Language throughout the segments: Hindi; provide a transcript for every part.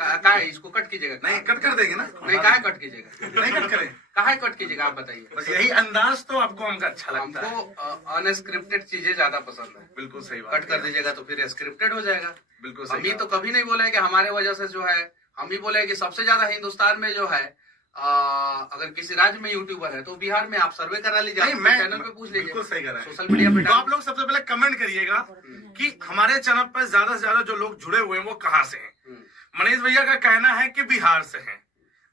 का इसको कट कीजिएगा? नहीं कट कर देंगे ना। नहीं काहे कट कीजिएगा? नहीं कट करें, काहे कट कीजिएगा आप बताइए। बस यही अंदाज तो आपको हमका अच्छा लगता है। हमको अनस्क्रिप्टेड चीजें ज्यादा पसंद है। बिल्कुल सही बात। कट कर दीजिएगा तो फिर स्क्रिप्टेड हो जाएगा। बिल्कुल हम सही। ये तो कभी नहीं बोले कि हमारे वजह से जो है, हम ही बोले कि सबसे ज्यादा हिंदुस्तान में जो है अगर किसी राज्य में यूट्यूबर है तो बिहार में आप सर्वे करा लीजिए, चैनल पे पूछ लीजिए। बिल्कुल सही कर रहे हैं। सोशल मीडिया पे तो आप लोग सबसे पहले कमेंट करिएगा कि हमारे चैनल पर ज्यादा से ज्यादा जो लोग जुड़े हुए हैं वो कहाँ से हैं। मनीष भैया का कहना है कि बिहार से हैं।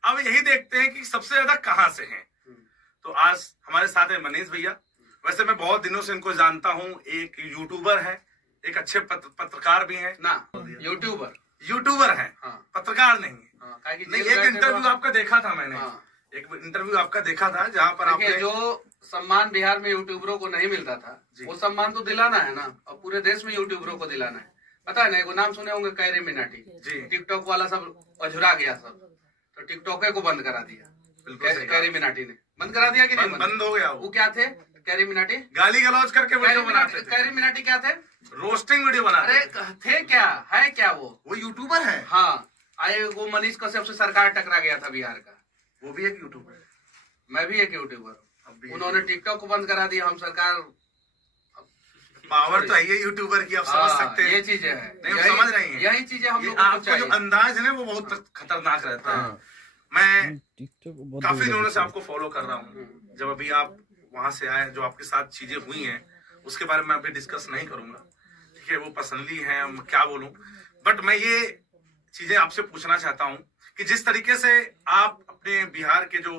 अब यही देखते हैं कि सबसे ज्यादा कहाँ से हैं। तो आज हमारे साथ है मनीष भैया। वैसे मैं बहुत दिनों से इनको जानता हूँ, एक यूट्यूबर है, एक अच्छे पत्रकार भी हैं ना। यूट्यूबर है, हाँ। पत्रकार नहीं है। नहीं, एक इंटरव्यू आपका देखा था मैंने। हाँ। एक इंटरव्यू आपका देखा था जहाँ पर आपने जो सम्मान बिहार में यूट्यूबरों को नहीं मिलता था वो सम्मान तो दिलाना है ना, और पूरे देश में यूट्यूबरों को दिलाना है। पता है ना, एगो नाम सुने होंगे कैरी मिनाटी जी। टिकटॉक वाला सब अझुरा गया सब, तो टिकटॉक को बंद करा दिया। कैरी मिनाटी ने बंद करा दिया कि नहीं? बंद हो गया। वो क्या थे कैरी मिनाटी? गाली गलौज करके वीडियो बनाते थे। कैरी मिनाटी क्या थे? रोस्टिंग वीडियो बनाते थे। क्या है क्या वो यूट्यूबर है। हाँ, आए वो मनीष कश्यप से सरकार टकरा गया था बिहार का, वो भी एक यूट्यूबर है, मैं भी एक यूट्यूबर। उन्होंने टिकटॉक को बंद करा दिया। हम सरकार पावर तो है यूट्यूबर की, आप समझ सकते हैं। ये चीजें है, नहीं समझ रही हैं। यही चीजें हम लोग आपका जो अंदाज है ना वो बहुत खतरनाक रहता है। मैं काफी दिनों से आपको फॉलो कर रहा हूँ। जब अभी आप वहां से आए, जो आपके साथ चीजें हुई हैं उसके बारे में अभी डिस्कस नहीं करूंगा, ठीक है, वो पर्सनली है, क्या बोलूं। बट मैं ये चीजें आपसे पूछना चाहता हूं कि जिस तरीके से आप अपने बिहार के जो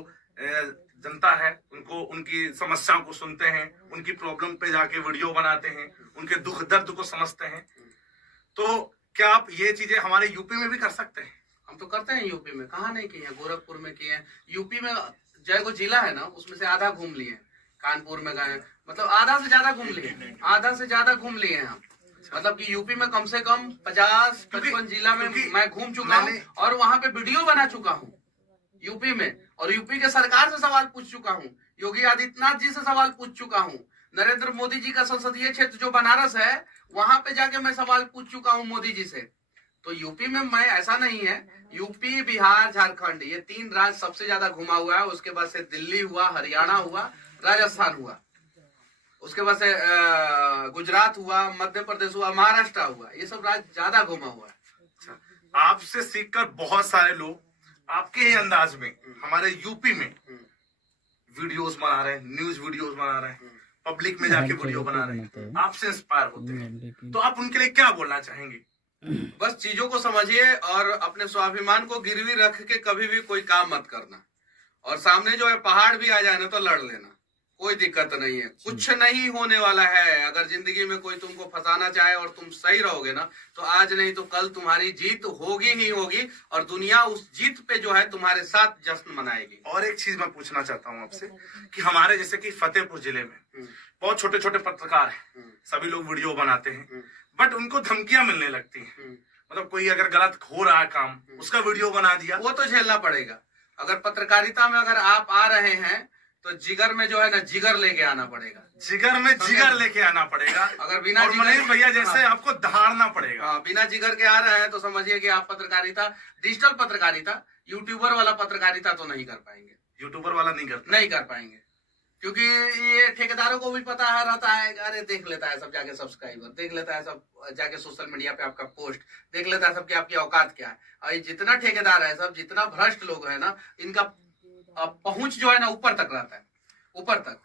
जनता है उनको, उनकी समस्याओं को सुनते हैं, उनकी प्रॉब्लम पे जाके वीडियो बनाते हैं, उनके दुख दर्द को समझते हैं, तो क्या आप ये चीजें हमारे यूपी में भी कर सकते हैं? हम तो करते हैं यूपी में, कहाँ नहीं किए हैं, गोरखपुर में किए हैं। यूपी में जय को जिला है ना, उसमें से आधा घूम लिए, कानपुर में गए, मतलब आधा से ज्यादा घूम लिए हम। मतलब कि यूपी में कम से कम 50-55 जिला में मैं घूम चुका हूँ और वहाँ पे वीडियो बना चुका हूँ यूपी में, और यूपी के सरकार से सवाल पूछ चुका हूँ, योगी आदित्यनाथ जी से सवाल पूछ चुका हूँ, नरेंद्र मोदी जी का संसदीय क्षेत्र जो बनारस है वहां पे जाके मैं सवाल पूछ चुका हूँ मोदी जी से। तो यूपी में मैं, ऐसा नहीं है, यूपी, बिहार, झारखंड, ये 3 राज्य सबसे ज्यादा घुमा हुआ है। उसके बाद से दिल्ली हुआ, हरियाणा हुआ, राजस्थान हुआ, उसके बाद से गुजरात हुआ, मध्य प्रदेश हुआ, महाराष्ट्र हुआ, ये सब राज्य ज्यादा घुमा हुआ है। आपसे सीखकर बहुत सारे लोग आपके ही अंदाज में हमारे यूपी में वीडियोस बना रहे हैं, न्यूज वीडियोस बना रहे हैं, पब्लिक में जाके वीडियो बना रहे हैं, आपसे इंस्पायर होते हैं। तो आप उनके लिए क्या बोलना चाहेंगे? बस चीजों को समझिए और अपने स्वाभिमान को गिरवी रख के कभी भी कोई काम मत करना, और सामने जो है पहाड़ भी आ जाए ना तो लड़ लेना, कोई दिक्कत नहीं है, कुछ नहीं होने वाला है। अगर जिंदगी में कोई तुमको फंसाना चाहे और तुम सही रहोगे ना तो आज नहीं तो कल तुम्हारी जीत होगी ही होगी, और दुनिया उस जीत पे जो है तुम्हारे साथ जश्न मनाएगी। और एक चीज मैं पूछना चाहता हूँ आपसे कि हमारे जैसे कि फतेहपुर जिले में बहुत छोटे छोटे पत्रकार हैं, सभी लोग वीडियो बनाते हैं, बट उनको धमकियां मिलने लगती हैं। मतलब कोई अगर गलत हो रहा है काम, उसका वीडियो बना दिया, वो तो झेलना पड़ेगा। अगर पत्रकारिता में अगर आप आ रहे हैं तो जिगर में जो है ना जिगर लेके आना पड़ेगा, जिगर में जिगर लेके आना पड़ेगा। अगर बिना मनीष भैया जैसे आपको दहाड़ना पड़ेगा। बिना जिगर के आ रहे हैं तो समझिए कि आप पत्रकारिता, डिजिटल पत्रकारिता, यूट्यूबर वाला पत्रकारिता तो नहीं कर पाएंगे। यूट्यूबर वाला नहीं कर पाएंगे, क्योंकि ये ठेकेदारों को भी पता है रहता है, अरे देख लेता है सब जाके सब्सक्राइबर, देख लेता है सब जाके सोशल मीडिया पे आपका पोस्ट देख लेता है सब कि आपकी औकात क्या है। और जितना ठेकेदार है सब, जितना भ्रष्ट लोग है ना, इनका पहुंच जो है ना ऊपर तक रहता है, ऊपर तक।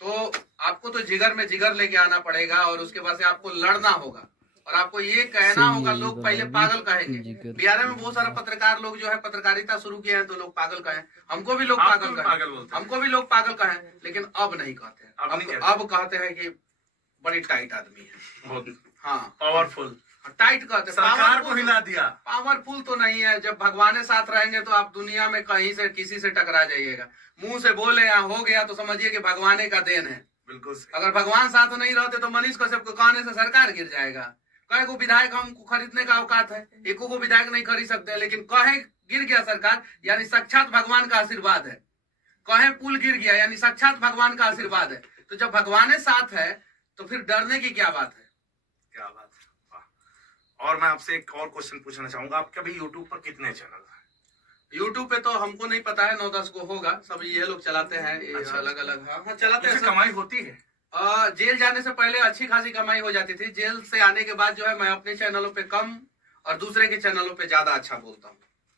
तो आपको तो जिगर में जिगर लेके आना पड़ेगा, और उसके बाद से आपको लड़ना होगा, और आपको ये कहना होगा। लोग पहले पागल कहेंगे, बिहार में बहुत सारे पत्रकार लोग जो है पत्रकारिता शुरू किए हैं तो लोग पागल कहें, हमको भी लोग पागल कहें, लेकिन अब नहीं कहते हैं। अब कहते हैं कि बड़ी टाइट आदमी है, हाँ, पावरफुल, टाइट कहते, सरकार को हिला दिया। पावरफुल तो नहीं है, जब भगवान साथ रहेंगे तो आप दुनिया में कहीं से किसी से टकरा जाइएगा। मुंह से बोले या हो गया तो समझिए कि भगवान का देन है। बिल्कुल। अगर भगवान साथ नहीं रहते तो मनीष कश्यप को कहने से सरकार गिर जाएगा। कहे को विधायक हमको खरीदने का औकात है, एको को विधायक नहीं खरीद सकते, लेकिन कहे गिर गया सरकार यानी साक्षात भगवान का आशीर्वाद है। कहे पुल गिर गया यानी साक्षात भगवान का आशीर्वाद है। तो जब भगवान साथ है तो फिर डरने की क्या बात है? क्या बात है, और मैं आपसे एक और क्वेश्चन पूछना चाहूंगा, आपके अभी यूट्यूब पर कितने चैनल हैं? यूट्यूब पे तो हमको नहीं पता है, 9-10 को होगा, सब ये लोग चलाते हैं। अच्छा, अलग अलग हाँ चलाते हैं। कमाई होती है? जेल जाने से पहले अच्छी खासी कमाई हो जाती थी। जेल से आने के बाद जो है मैं अपने चैनलों पे कम और दूसरे के चैनलों पे ज्यादा अच्छा बोलता हूँ।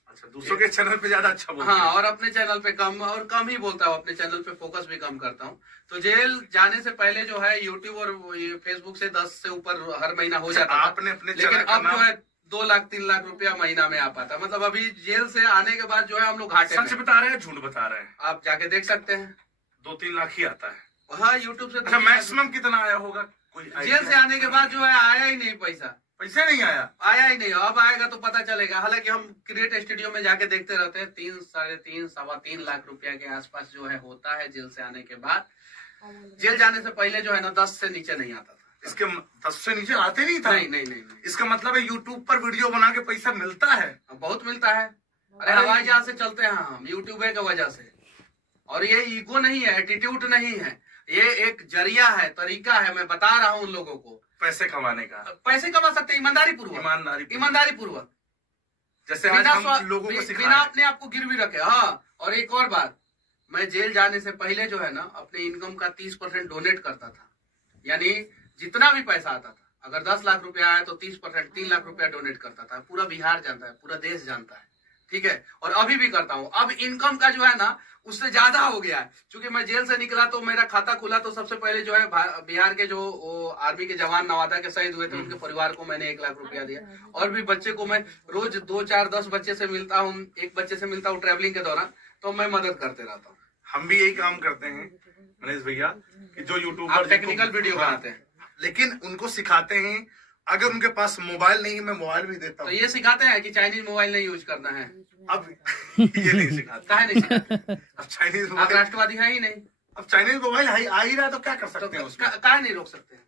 अच्छा, दूसरों के चैनल पे ज्यादा अच्छा बोलता हाँ, और अपने चैनल पे कम ही बोलता हूँ। अपने चैनल पे फोकस भी कम करता हूँ। तो जेल जाने से पहले जो है यूट्यूब और फेसबुक से 10 से ऊपर हर महीना हो जाता था। आपने अपने लेकिन अब जो है 2 लाख 3 लाख रुपया महीना में आ पाता। मतलब अभी जेल से आने के बाद जो है हम लोग घाटे में। सच बता रहे हैं झूठ बता रहे हैं? आप जाके देख सकते हैं, 2-3 लाख ही आता है। हाँ, यूट्यूब से। अच्छा, मैक्सिमम कितना आया होगा? कोई जेल से आने के बाद जो है आया ही नहीं पैसा नहीं आया ही नहीं। अब आएगा तो पता चलेगा। हालांकि हम क्रिएट स्टूडियो में जाके देखते रहते हैं, 3, 3.5, 3.25 लाख रुपया के आसपास जो है होता है जेल से आने के बाद। जेल जाने से पहले जो है ना 10 से नीचे नहीं आता था। इसके 10 से नीचे आते नहीं था? नहीं। इसका मतलब है यूट्यूब पर वीडियो बना के पैसा मिलता है? बहुत मिलता है। अरे हवाई जहाज से चलते हैं हम यूट्यूब की वजह से। और ये ईगो नहीं है, एटीट्यूड नहीं है, ये एक जरिया है, तरीका है। मैं बता रहा हूँ उन लोगों को पैसे कमाने का। पैसे कमा सकते हैं ईमानदारी पूर्वक, जैसे आज हम लोगों को सिखा बिना अपने आप को गिरवी रखे। हाँ, और एक और बात, मैं जेल जाने से पहले जो है ना अपने इनकम का 30% डोनेट करता था। यानी जितना भी पैसा आता था, अगर 10 लाख रुपया आया तो 30% 3 लाख रुपया डोनेट करता था। पूरा बिहार जानता है, पूरा देश जानता है, ठीक है। और अभी भी करता हूँ। अब इनकम का जो है ना उससे ज्यादा हो गया है। क्योंकि मैं जेल से निकला तो मेरा खाता खुला तो सबसे पहले जो है बिहार के जो आर्मी के जवान नवादा के शहीद हुए थे उनके परिवार को मैंने 1 लाख रुपया दिया। और भी बच्चे को मैं रोज 2, 4, 10 बच्चे से मिलता हूँ, एक बच्चे से मिलता हूँ ट्रेवलिंग के दौरान, तो मैं मदद करते रहता हूँ। हम भी यही काम करते हैं मनीष भैया, कि जो यूट्यूबर टेक्निकल वीडियो बनाते हैं, लेकिन उनको सिखाते हैं। अगर उनके पास मोबाइल नहीं है, मैं मोबाइल भी देता हूँ। तो ये सिखाते हैं कि चाइनीज मोबाइल नहीं यूज करना है। अब ये नहीं सिखाता है, नहीं सिखाते। अब चाइनीज मोबाइल राष्ट्रवादी है ही नहीं। अब चाइनीज मोबाइल आ ही रहा है तो क्या कर सकते हैं उसमें? कहाँ नहीं रोक सकते हैं?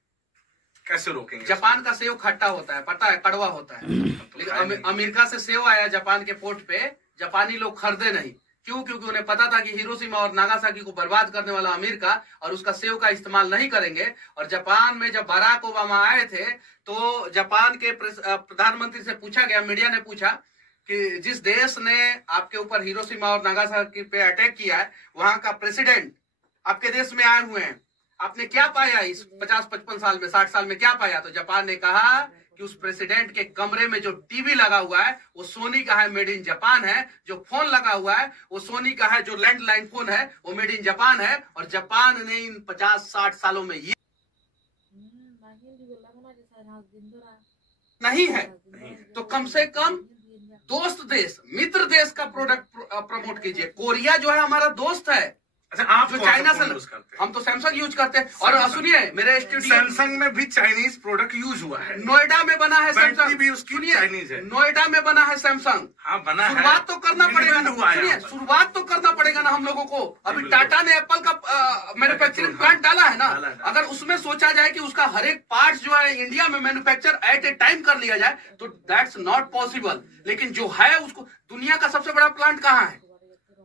कैसे रोकेंगे? जापान का सेव खट्टा होता है, पता है, कड़वा होता है। लेकिन अमेरिका से सेव आया जापान के पोर्ट पे, जापानी लोग खरीदे नहीं। क्यों? क्योंकि उन्हें पता था कि हिरोशिमा और नागासाकी को बर्बाद करने वाला अमेरिका और उसका सेव का इस्तेमाल नहीं करेंगे। और जापान में जब बराक ओबामा आए थे तो जापान के प्रधानमंत्री से पूछा गया, मीडिया ने पूछा कि जिस देश ने आपके ऊपर हिरोशिमा और नागासाकी पे अटैक किया है वहां का प्रेसिडेंट आपके देश में आए हुए हैं, आपने क्या पाया इस 50-55 साल में, 60 साल में क्या पाया? तो जापान ने कहा कि उस प्रेसिडेंट के कमरे में जो टीवी लगा हुआ है वो सोनी का है, मेड इन जापान है। जो फोन लगा हुआ है वो सोनी का है, जो लैंडलाइन फोन है वो मेड इन जापान है। और जापान ने इन 50-60 सालों में ये नहीं है, तो कम से कम दोस्त देश, मित्र देश का प्रोडक्ट प्रमोट कीजिए। कोरिया जो है हमारा दोस्त है। अच्छा, आप जो चाइना से हम तो सैमसंग यूज करते हैं। और सुनिए, मेरे स्टूडियो सैमसंग में भी चाइनीज प्रोडक्ट यूज हुआ है। नोएडा में बना है सैमसंग, भी उसकी चाइनीज है। नोएडा में बना है सैमसंग। हाँ, बना है। शुरुआत तो करना पड़ेगा ना। सुनिए, शुरुआत तो करना पड़ेगा ना हम लोगों को। अभी टाटा ने एप्पल का मैन्युफैक्चरिंग प्लांट डाला है ना। अगर उसमें सोचा जाए कि उसका हर एक पार्ट जो है इंडिया में मैन्युफैक्चर एट ए टाइम कर लिया जाए तो दैट्स नॉट पॉसिबल। लेकिन जो है उसको, दुनिया का सबसे बड़ा प्लांट कहाँ है?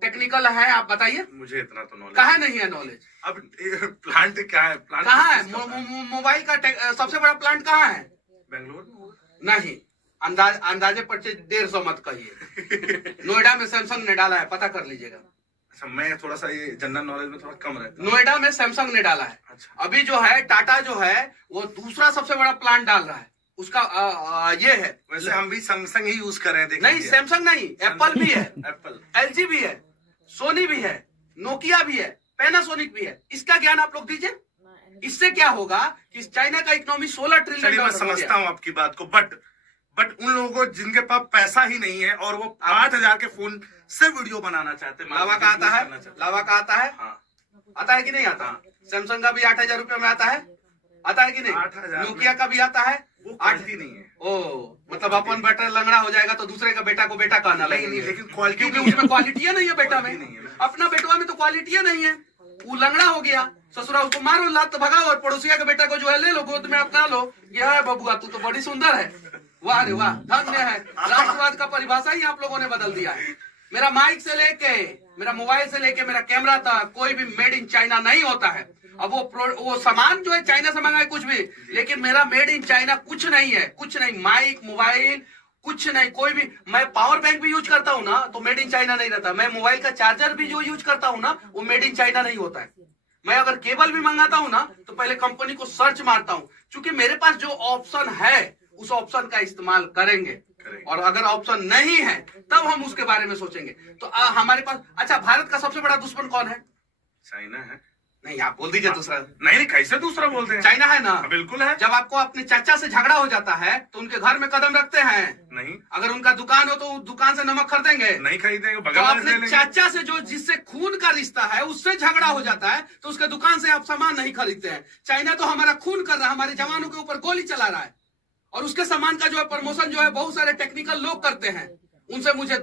टेक्निकल है, आप बताइए। मुझे इतना तो नॉलेज कहाँ नहीं है नॉलेज। अब प्लांट क्या है? प्लांट कहाँ है? मोबाइल का सबसे बड़ा प्लांट कहाँ है? बेंगलुरु नहीं, अंदाजे पर 150 मत कहिए। नोएडा में सैमसंग ने डाला है, पता कर लीजिएगा। अच्छा, मैं थोड़ा सा ये जनरल नॉलेज में थोड़ा कम रहता हूं। नोएडा में सैमसंग ने डाला है। अच्छा। अभी जो है टाटा जो है वो दूसरा सबसे बड़ा प्लांट डाल रहा है, उसका ये है। वैसे हम भी सैमसंग ही यूज कर रहे हैं। नहीं, सैमसंग नहीं, एप्पल भी है, एप्पल, एलजी भी है, सोनी भी है, नोकिया भी है, पैनासोनिक भी है। इसका ज्ञान आप लोग दीजिए। इससे क्या होगा कि चाइना का इकोनॉमी 16 ट्रिलियन। मैं समझता हूँ आपकी बात को, बट उन लोगों को जिनके पास पैसा ही नहीं है और वो 8000 के फोन से वीडियो बनाना चाहते हैं। लावा का आता है, लावा का आता है। हाँ। आता है कि नहीं आता? सैमसंग का भी 8000 रुपया में आता है, आता है कि नहीं? 8000। नोकिया का भी आता है, वो 8 ही नहीं है। ओ, मतलब अपन बेटा लंगड़ा हो जाएगा तो दूसरे का बेटा को बेटा कहना नहीं, लेकिन क्वालिटी, क्योंकि उसमें क्वालिटियां नहीं है बेटा में। अपना बेटवा में तो क्वालिटियां नहीं है, वो लंगड़ा हो गया। ससुरा उसको मारो, लात भगाओ, और पड़ोसिया के बेटा को जो है ले लो, गोद में अपना लो। यह है बबुआ, तू तो बड़ी सुंदर है, वाह रे वाह, धन्य है। राष्ट्रवाद का परिभाषा ही आप लोगों ने बदल दिया है। मेरा माइक से लेके, मेरा मोबाइल से लेके मेरा कैमरा तक कोई भी मेड इन चाइना नहीं होता है। अब वो सामान जो है चाइना से मंगाए कुछ भी, लेकिन मेरा मेड इन चाइना कुछ नहीं है, कुछ नहीं, माइक, मोबाइल, कुछ नहीं, कोई भी। मैं पावर बैंक भी यूज करता हूँ ना तो मेड इन चाइना नहीं रहता। मैं मोबाइल का चार्जर भी जो यूज करता हूँ ना वो मेड इन चाइना नहीं होता है। मैं अगर केबल भी मंगाता हूँ ना तो पहले कंपनी को सर्च मारता हूँ, क्योंकि मेरे पास जो ऑप्शन है उस ऑप्शन का इस्तेमाल करेंगे, और अगर ऑप्शन नहीं है तब हम उसके बारे में सोचेंगे। तो हमारे पास, अच्छा, भारत का सबसे बड़ा दुश्मन कौन है? चाइना है। नहीं, आप बोल दीजिए दूसरा। नहीं, कैसे दूसरा बोलते हैं? चाइना है ना? बिल्कुल है। जब आपको अपने चाचा से झगड़ा हो जाता है तो उनके घर में कदम रखते हैं? नहीं। अगर उनका दुकान हो तो दुकान से नमक खरीदेंगे? नहीं खरीदेंगे। तो अपने चाचा से जो जिससे खून का रिश्ता है उससे झगड़ा हो जाता है तो उसके दुकान से आप सामान नहीं खरीदते हैं। चाइना तो हमारा खून कर रहा है, हमारे जवानों के ऊपर गोली चला रहा है, और उसके सामान का जो है प्रमोशन जो है बहुत सारे टेक्निकल लोग करते हैं। उनसे मुझे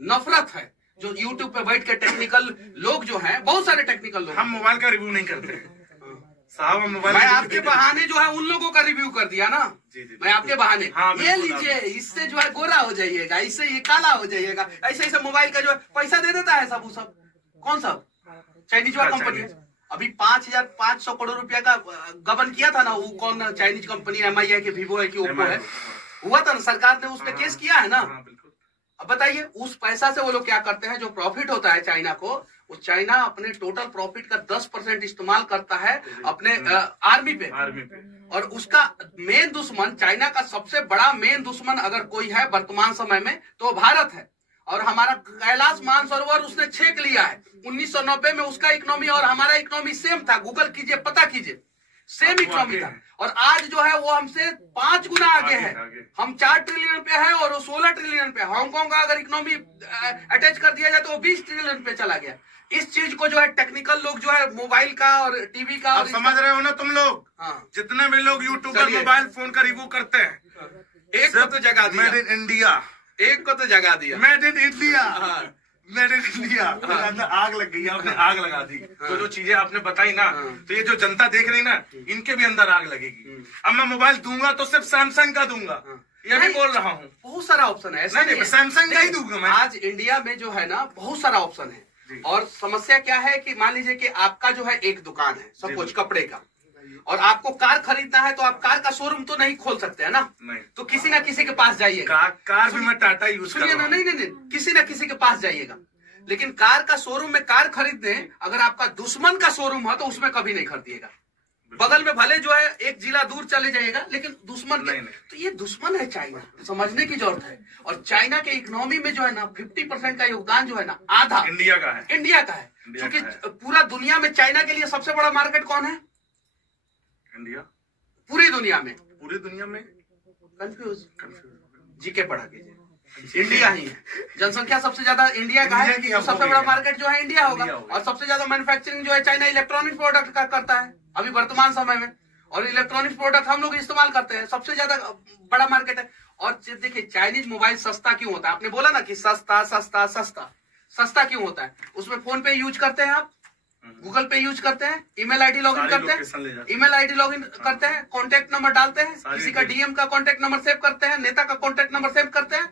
नफरत है, जो यूट्यूब पे बैठ के टेक्निकल लोग जो हैं, बहुत सारे टेक्निकल लोग। हम मोबाइल का रिव्यू नहीं करते साहब, हम मोबाइल, मैं आपके बहाने जो है उन लोगों का रिव्यू कर दिया ना। जी, मैं आपके बहाने, हाँ, ये लीजिए, इससे जो है गोरा हो जाइएगा, इससे ये काला हो जाइएगा, ऐसे ऐसे मोबाइल का जो है पैसा दे देता है सब। वो सब कौन सा चाइनीज वाला कंपनी? अभी 5,500 करोड़ रुपया का गबन किया था ना, वो कौन चाइनीज कंपनी, MI है कि वीवो है कि ओप्पो है, हुआ था ना, सरकार ने उस पर केस किया है ना। अब बताइए, उस पैसा से वो लोग क्या करते हैं? जो प्रॉफिट होता है चाइना को, वो चाइना अपने टोटल प्रॉफिट का 10% इस्तेमाल करता है अपने आर्मी पे। और उसका मेन दुश्मन, चाइना का सबसे बड़ा मेन दुश्मन अगर कोई है वर्तमान समय में तो भारत है। और हमारा कैलाश मानसरोवर उसने छेक लिया है। 1990 में उसका इकोनॉमी और हमारा इकोनॉमी सेम था, गूगल कीजिए, पता कीजिए, सेम इकोनॉमी था। और आज जो है वो हमसे 5 गुना आगे है। हम 4 ट्रिलियन पे है और वो 16 ट्रिलियन पे। हांगकांग का अगर इकोनॉमी अटैच कर दिया जाए तो वो 20 ट्रिलियन पे चला गया। इस चीज को जो है टेक्निकल लोग जो है मोबाइल का और टीवी का, आप समझ रहे हो ना तुम लोग? हाँ। जितने भी लोग यूट्यूब पर मोबाइल फोन का रिव्यू करते हैं, एक को तो जगा दिया, मेड इन इंडिया, एक को तो जगा दिया, made in India, made in India. अंदर आग लग गई, आपने आग लगा दी। तो जो चीजें आपने बताई ना, तो ये जो जनता देख रही ना, इनके भी अंदर आग लगेगी। अब मैं मोबाइल दूंगा तो सिर्फ सैमसंग का दूंगा, ये भी बोल रहा हूँ। बहुत सारा ऑप्शन है, नहीं, सैमसंग का ही दूंगा मैं। आज इंडिया में जो है ना बहुत सारा ऑप्शन है। और समस्या क्या है कि मान लीजिए कि आपका जो है एक दुकान है, सब कुछ कपड़े का, और आपको कार खरीदना है तो आप कार का शोरूम तो नहीं खोल सकते है ना। नहीं। तो किसी ना किसी के पास जाइएगा। कार भी मैं टाटा यूज कर रहा हूं। नहीं, किसी ना किसी के पास जाइएगा। लेकिन कार का शोरूम में कार खरीदने, अगर आपका दुश्मन का शोरूम है तो उसमें कभी नहीं खरीदिएगा। बगल में भले जो है एक जिला दूर चले जाइएगा, लेकिन दुश्मन नहीं। तो ये दुश्मन है चाइना, समझने की जरूरत है। और चाइना के इकोनॉमी में जो है ना 50% का योगदान जो है ना, आधा इंडिया का है। क्योंकि पूरा दुनिया में चाइना के लिए सबसे बड़ा मार्केट कौन है? इंडिया। पूरी दुनिया में कंफ्यूज जीके पढ़ा कीजिए, इंडिया ही है। जनसंख्या सबसे ज्यादा इंडिया का है, तो सबसे बड़ा मार्केट जो है इंडिया होगा। और सबसे ज्यादा मैन्युफैक्चरिंग जो है चाइना इलेक्ट्रॉनिक प्रोडक्ट का करता है अभी वर्तमान समय में, और इलेक्ट्रॉनिक प्रोडक्ट हम लोग इस्तेमाल करते हैं, सबसे ज्यादा बड़ा मार्केट है। और देखिए, चाइनीज मोबाइल सस्ता क्यों होता है? आपने बोला ना कि सस्ता सस्ता सस्ता, सस्ता क्यों होता है? उसमें फोन पे यूज करते हैं, आप गूगल पे यूज करते हैं, ईमेल आईडी लॉगिन करते हैं, ईमेल आईडी लॉगिन करते हैं, कॉन्टेक्ट नंबर डालते हैं, किसी का डीएम का कॉन्टेक्ट नंबर सेव करते हैं, नेता का कॉन्टेक्ट नंबर सेव करते हैं,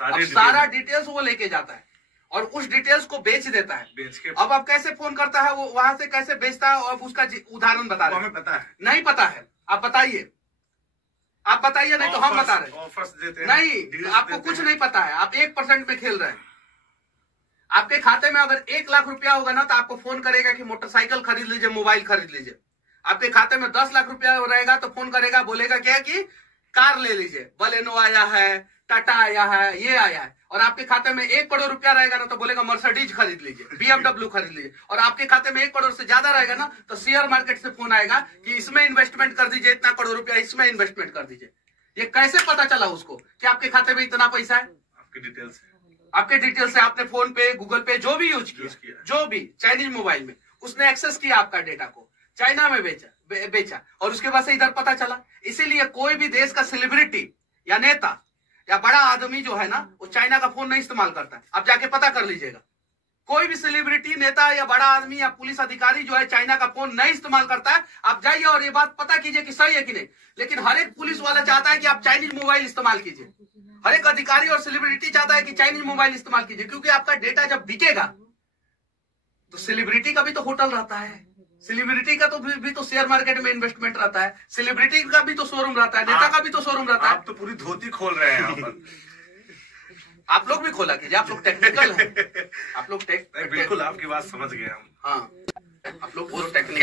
अब सारा डिटेल्स वो लेके जाता है और उस डिटेल्स को बेच देता है। अब आप कैसे फोन करता है, वो वहां से कैसे बेचता है, और उसका उदाहरण बता रहे हैं। हमें पता है? नहीं पता है, आप बताइए, नहीं तो हम बता रहे हैं। ऑफर्स देते हैं। नहीं, आपको कुछ नहीं पता है, आप 1% में खेल रहे हैं। आपके खाते में अगर 1 लाख रुपया होगा ना तो आपको फोन करेगा कि मोटरसाइकिल खरीद लीजिए, मोबाइल खरीद लीजिए। आपके खाते में 10 लाख रुपया रहेगा तो फोन करेगा, बोलेगा क्या कि कार ले लीजिए, बलेनो आया है, टाटा आया है, ये आया है। और आपके खाते में 1 करोड़ रुपया रहेगा ना तो बोलेगा मर्सिडीज खरीद लीजिए, BMW खरीद लीजिए। और आपके खाते में 1 करोड़ से ज्यादा रहेगा ना तो शेयर मार्केट से फोन आएगा कि इसमें इन्वेस्टमेंट कर दीजिए, इतना करोड़ रुपया इसमें इन्वेस्टमेंट कर दीजिए। ये कैसे पता चला उसको कि आपके खाते में इतना पैसा है? आपके डिटेल से आपने फोन पे, गूगल पे जो भी यूज किया, जो भी चाइनीज मोबाइल में, उसने एक्सेस किया आपका डेटा को, चाइना में बेचा और उसके बाद से इधर पता चला। इसीलिए कोई भी देश का सेलिब्रिटी या नेता या बड़ा आदमी जो है ना, वो चाइना का फोन नहीं इस्तेमाल करता है। आप जाके पता कर लीजिएगा, कोई भी सेलिब्रिटी, नेता या बड़ा आदमी या पुलिस अधिकारी जो है चाइना का फोन नहीं इस्तेमाल करता है। आप जाइए और ये बात पता कीजिए कि सही है कि नहीं। लेकिन हर एक पुलिस वाला चाहता है कि आप चाइनीज मोबाइल इस्तेमाल कीजिए, हर एक अधिकारी और सेलिब्रिटी चाहता है कि चाइनीज मोबाइल इस्तेमाल कीजिए, क्योंकि आपका डेटा जब बिकेगा तो सेलिब्रिटी का भी तो होटल रहता है, सेलिब्रिटी का तो भी तो शेयर मार्केट में इन्वेस्टमेंट रहता है, सेलिब्रिटी का भी तो शोरूम रहता है, नेता का भी तो शोरूम रहता है। आप तो पूरी धोती खोल रहे हैं यहाँ पर। आप लोग भी खोला कीजिए, आप लोग टेक्निकल हैं, आप लोग बिल्कुल आपकी बात समझ गए हम। हाँ, आप लोग टेक्निकल